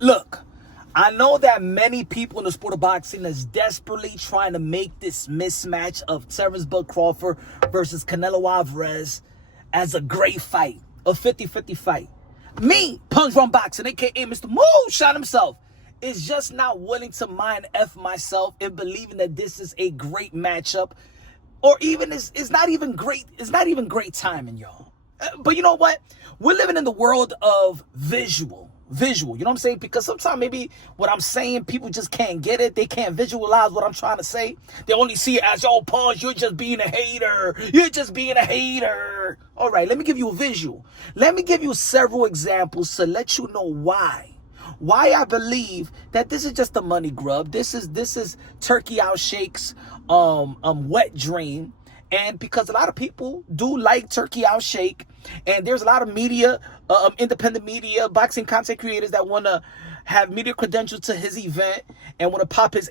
Look, I know that many people in the sport of boxing is desperately trying to make this mismatch of Terence Crawford versus Canelo Alvarez as a great fight, a 50-50 fight. Me, Punch Run Boxing, aka Mr. Moonshot himself, is just not willing to mind F myself in believing that this is a great matchup, or even it's not even great. It's not even great timing, y'all. But you know what? We're living in the world of visual, you know what I'm saying? Because sometimes maybe what I'm saying, people just can't get it. They can't visualize what I'm trying to say. They only see it as, oh, Punch, you're just being a hater. You're just being a hater. All right, let me give you a visual. Let me give you several examples to let you know why I believe that this is just a money grub. This is Turkey Out Shake's wet dream. And because a lot of people do like Turkey Out Shake, and there's a lot of media, independent media, boxing content creators that want to have media credentials to his event and want to pop his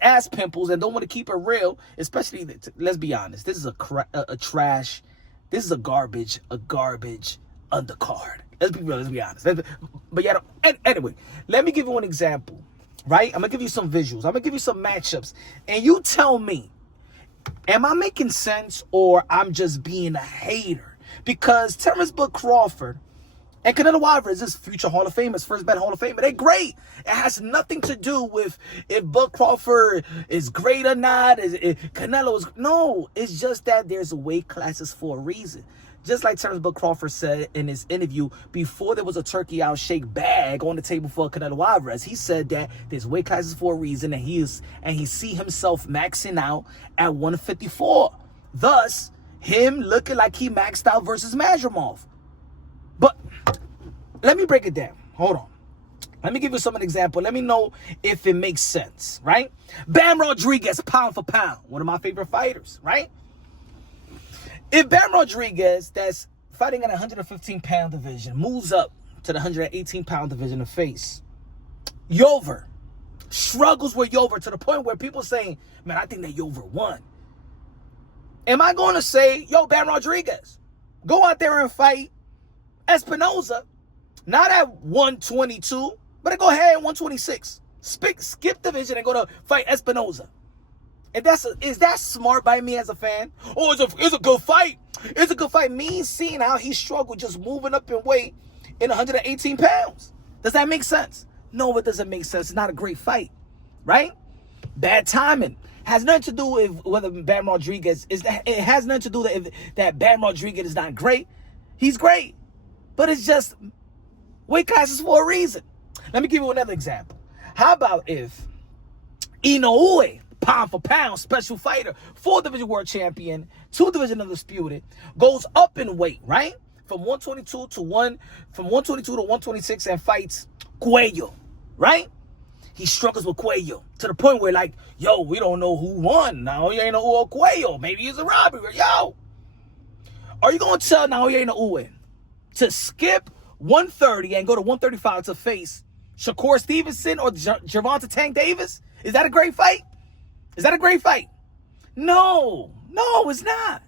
ass pimples and don't want to keep it real. Especially, let's be honest, this is a trash, this is a garbage undercard. Let's be real. Let's be honest. But yeah. Anyway, let me give you an example. Right? I'm gonna give you some visuals. I'm gonna give you some matchups, and you tell me, am I making sense or I'm just being a hater? Because Terence Crawford and Canelo Alvarez is future Hall of Famers, first ballot Hall of Famer. They're great. It has nothing to do with if Bud Crawford is great or not. If Canelo is, no. It's just that there's weight classes for a reason. Just like Terence Crawford said in his interview, before there was a Turkey Out Shake bag on the table for Canelo Alvarez, he said that there's weight classes for a reason, and he see himself maxing out at 154. Thus, him looking like he maxed out versus Madrimov. But let me break it down. Hold on. Let me give you some example. Let me know if it makes sense, right? Bam Rodriguez, pound for pound, one of my favorite fighters, right? If Bam Rodriguez, that's fighting in a 115-pound division, moves up to the 118-pound division to face Yover, struggles with Yover to the point where people saying, man, I think that Yover won. Am I going to say, yo, Bam Rodriguez, go out there and fight Espinoza, not at 122, but go ahead at 126. Skip division and go to fight Espinoza. And is that smart by me as a fan? Oh, it's a good fight. It's a good fight. Me seeing how he struggled just moving up in weight in 118 pounds. Does that make sense? No, it doesn't make sense. It's not a great fight, right? Bad timing. Has nothing to do with whether Bam Rodriguez is that. It has nothing to do with that Bam Rodriguez is not great. He's great. But it's just weight classes for a reason. Let me give you another example. How about if Inoue, pound for pound, special fighter, 4-division world champion, 2-division undisputed, goes up in weight, right? From 122 to 126 and fights Cuello, right? He struggles with Cuello to the point where, like, yo, we don't know who won. Naoya Inoue Cuello. Maybe it's a robbery. Yo, are you going to tell Naoya Inoue to skip 130 and go to 135 to face Shakur Stevenson or Gervonta Tank Davis? Is that a great fight? Is that a great fight? No, it's not.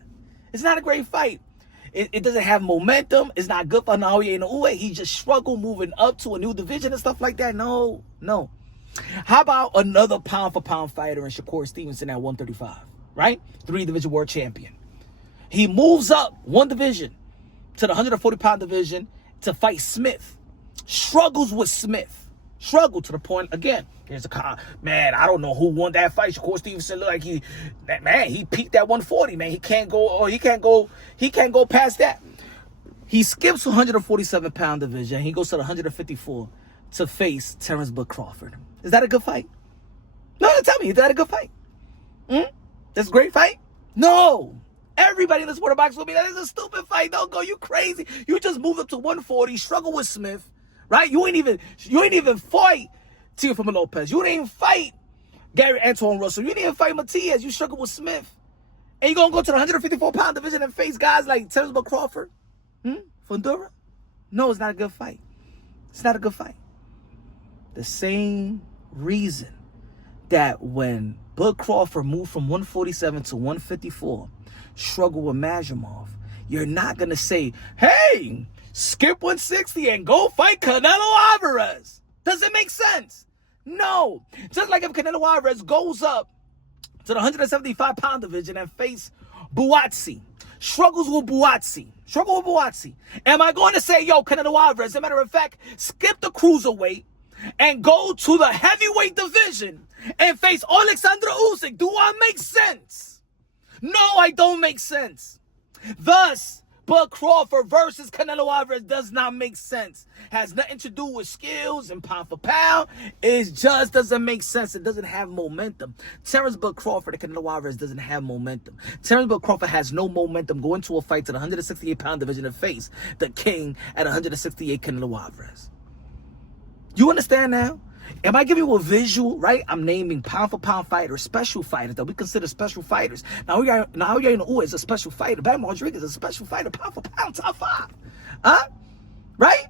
It's not a great fight. It doesn't have momentum. It's not good for Naoya Inoue. He just struggled moving up to a new division and stuff like that. No. How about another pound-for-pound fighter in Shakur Stevenson at 135, right? 3-division world champion. He moves up one division to the 140-pound division to fight Smith. Struggles with Smith. Struggled to the point, again, here's a man, I don't know who won that fight. Shakur Stevenson looked like he peaked at 140, man. He can't go past that. He skips 147-pound division. He goes to the 154 to face Terence Crawford. Is that a good fight? No, tell me, is that a good fight? That's a great fight? No. Everybody in this sport of boxing will be, that is a stupid fight. Don't go, you crazy. You just moved up to 140, struggle with Smith, right? You ain't even fight Teofimo Lopez. You didn't even fight Gary Antoine Russell. You didn't even fight Matias. You struggle with Smith. And you're going to go to the 154-pound division and face guys like Terence Crawford? Fundura? No, it's not a good fight. It's not a good fight. The same reason that when Bud Crawford moved from 147 to 154, struggled with Madrimov, you're not going to say, hey, skip 160 and go fight Canelo Alvarez. Does it make sense? No. Just like if Canelo Alvarez goes up to the 175-pound division and face Buatsi, struggles with Buatsi. Am I going to say, yo, Canelo Alvarez, as a matter of fact, skip the cruiserweight and go to the heavyweight division and face Alexander Usyk? Do I make sense? No, I don't make sense. Thus, Bud Crawford versus Canelo Alvarez does not make sense. Has nothing to do with skills and pound for pound. It just doesn't make sense. It doesn't have momentum. Terence Bud Crawford and Canelo Alvarez doesn't have momentum. Terence Bud Crawford has no momentum going to a fight to the 168-pound division and face the king at 168, Canelo Alvarez. You understand now? Am I giving you a visual, right? I'm naming pound for pound fighters, special fighters that we consider special fighters. Now Yair is a special fighter. Bam Rodriguez is a special fighter, pound for pound, top 5. Right?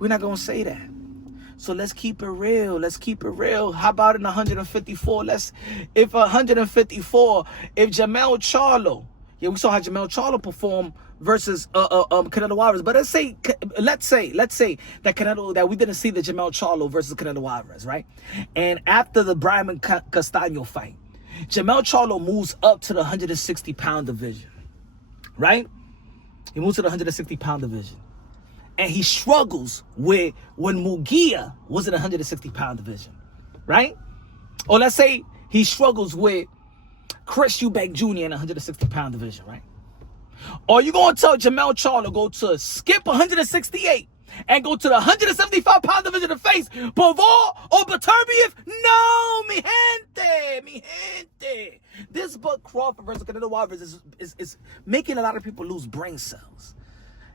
We're not going to say that. So let's keep it real. Let's keep it real. How about in 154? If Jamel Charlo, yeah, we saw how Jamel Charlo performed versus Canelo Alvarez. But let's say that that we didn't see the Jamel Charlo versus Canelo Alvarez, right? And after the Brian Castaño fight, Jamel Charlo moves up to the 160-pound division, right? He moves to the 160-pound division. And he struggles with when Mugia was in the 160-pound division, right? Or let's say he struggles with Chris Eubank Jr. in the 160-pound division, right? Or you going to tell Jamel Charlo go to skip 168 and go to the 175-pound division to face Bivol or Beterbiev? No, mi gente. This Bud Crawford versus Canelo Alvarez is making a lot of people lose brain cells.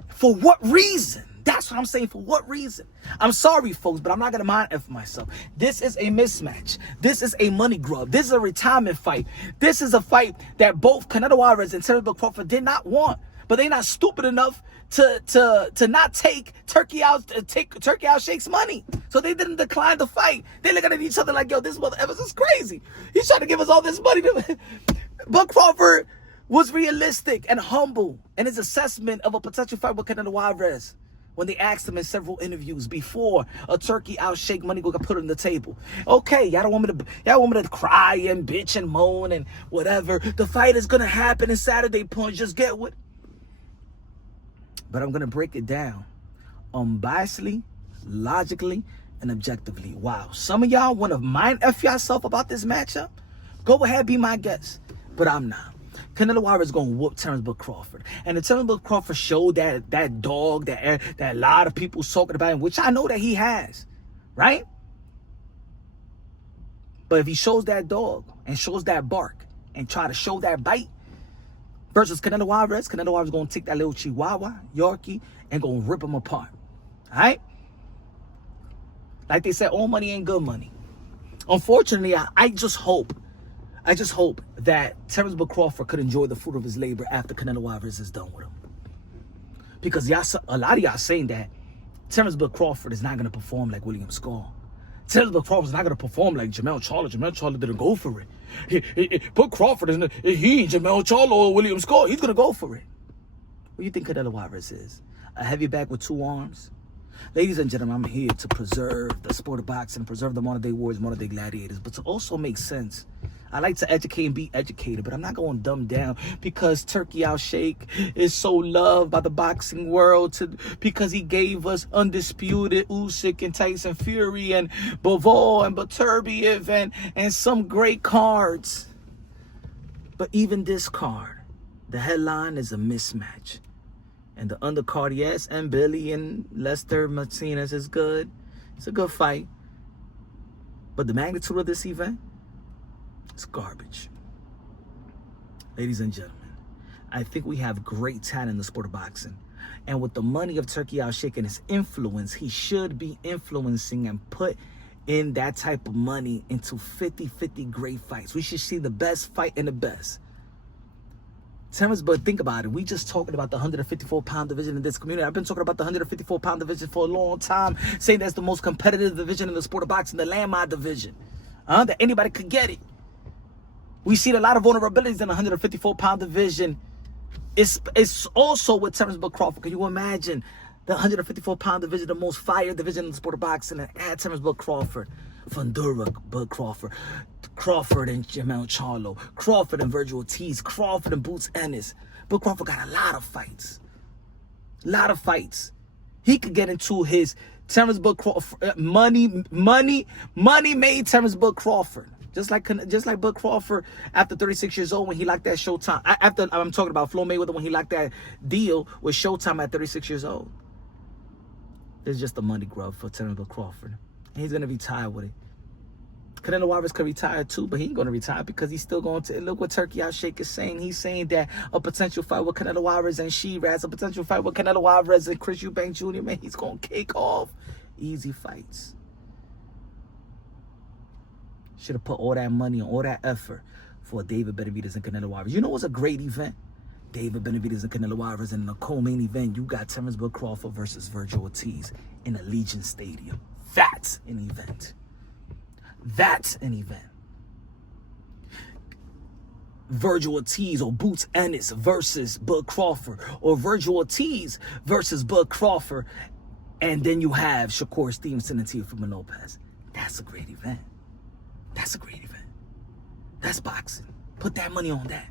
For what reason? That's what I'm saying. For what reason? I'm sorry, folks, but I'm not going to mind F myself. This is a mismatch. This is a money grub. This is a retirement fight. This is a fight that both Canelo Alvarez and Terence Bud Crawford did not want. But they're not stupid enough to not take Turkey Al Sheikh's money. So they didn't decline the fight. They looking at each other like, yo, this mother Evans is crazy. He's trying to give us all this money. Bud Crawford was realistic and humble in his assessment of a potential fight with Canelo Alvarez when they asked him in several interviews before a Turkey Al Sheikh money got put on the table. Okay, y'all want me to cry and bitch and moan and whatever. The fight is gonna happen in Saturday Punch. Just get with. But I'm gonna break it down unbiasedly, logically, and objectively. Wow, some of y'all want to mind F yourself about this matchup? Go ahead, be my guest. But I'm not. Canelo Alvarez is going to whoop Terence Bud Crawford. And the Terence Bud Crawford showed that dog that a lot of people talking about him, which I know that he has, right? But if he shows that dog and shows that bark and try to show that bite versus Canelo Alvarez is going to take that little Chihuahua, Yorkie, and going to rip him apart, all right? Like they said, all money ain't good money. Unfortunately, I just hope that Terence Bud Crawford could enjoy the fruit of his labor after Canelo Alvarez is done with him. Because a lot of y'all saying that Terence Bud Crawford is not going to perform like William Skull. Terence Bud Crawford is not going to perform like Jamel Charlo. Jamel Charlo didn't go for it. Bud Crawford isn't. He, Jamel Charlo or William Skull, he's going to go for it. What do you think Canelo Alvarez is? A heavy bag with 2 arms? Ladies and gentlemen, I'm here to preserve the sport of boxing, preserve the modern-day warriors, modern-day gladiators, but to also make sense. I like to educate and be educated, but I'm not going to dumb down because Turkey Al Sheikh is so loved by the boxing world because he gave us undisputed Usyk and Tyson Fury and Bivol and Beterbiev and some great cards. But even this card, the headline is a mismatch. And the undercard, yes, and Billy and Lester Martinez is good. It's a good fight. But the magnitude of this event, it's garbage. Ladies and gentlemen, I think we have great talent in the sport of boxing. And with the money of Turkey Al Sheikh and his influence, he should be influencing and put in that type of money into 50-50 great fights. We should see the best fight and the best. Terence, but think about it. We just talking about the 154-pound division in this community. I've been talking about the 154-pound division for a long time, saying that's the most competitive division in the sport of boxing, the landmine division. That anybody could get it. We see a lot of vulnerabilities in the 154-pound division. It's also with Terence Bud Crawford. Can you imagine the 154-pound division, the most fire division in the sport of boxing, and add Terence Bud Crawford, Fundura Bud Crawford, Crawford and Jermell Charlo, Crawford and Virgil Ortiz, Crawford and Boots Ennis. Bud Crawford got a lot of fights. A lot of fights. He could get into his Terence Bud Crawford. Money made Terence Bud Crawford. Just like Bud Crawford after 36 years old when he locked that Showtime. After I'm talking about Floyd Mayweather when he locked that deal with Showtime at 36 years old. It's just a money grub for Terence Bud Crawford. And he's gonna retire with it. Canelo Alvarez could retire too, but he ain't gonna retire because he's still going to look what Turkey Out Shake is saying. He's saying that a potential fight with Canelo Alvarez and Shiraz, a potential fight with Canelo Alvarez and Chris Eubank Jr., man, he's gonna kick off easy fights. Should have put all that money and all that effort for David Benavidez and Canelo Alvarez. You know what's a great event? David Benavidez and Canelo Alvarez, and in a co-main event, you got Terence Bud Crawford versus Virgil Ortiz in Allegiant Stadium. That's an event. That's an event. Virgil Ortiz or Boots Ennis versus Bud Crawford, or Virgil Ortiz versus Bud Crawford, and then you have Shakur Stevenson and Teofimo Lopez. That's a great event. That's a great event. That's boxing. Put that money on that.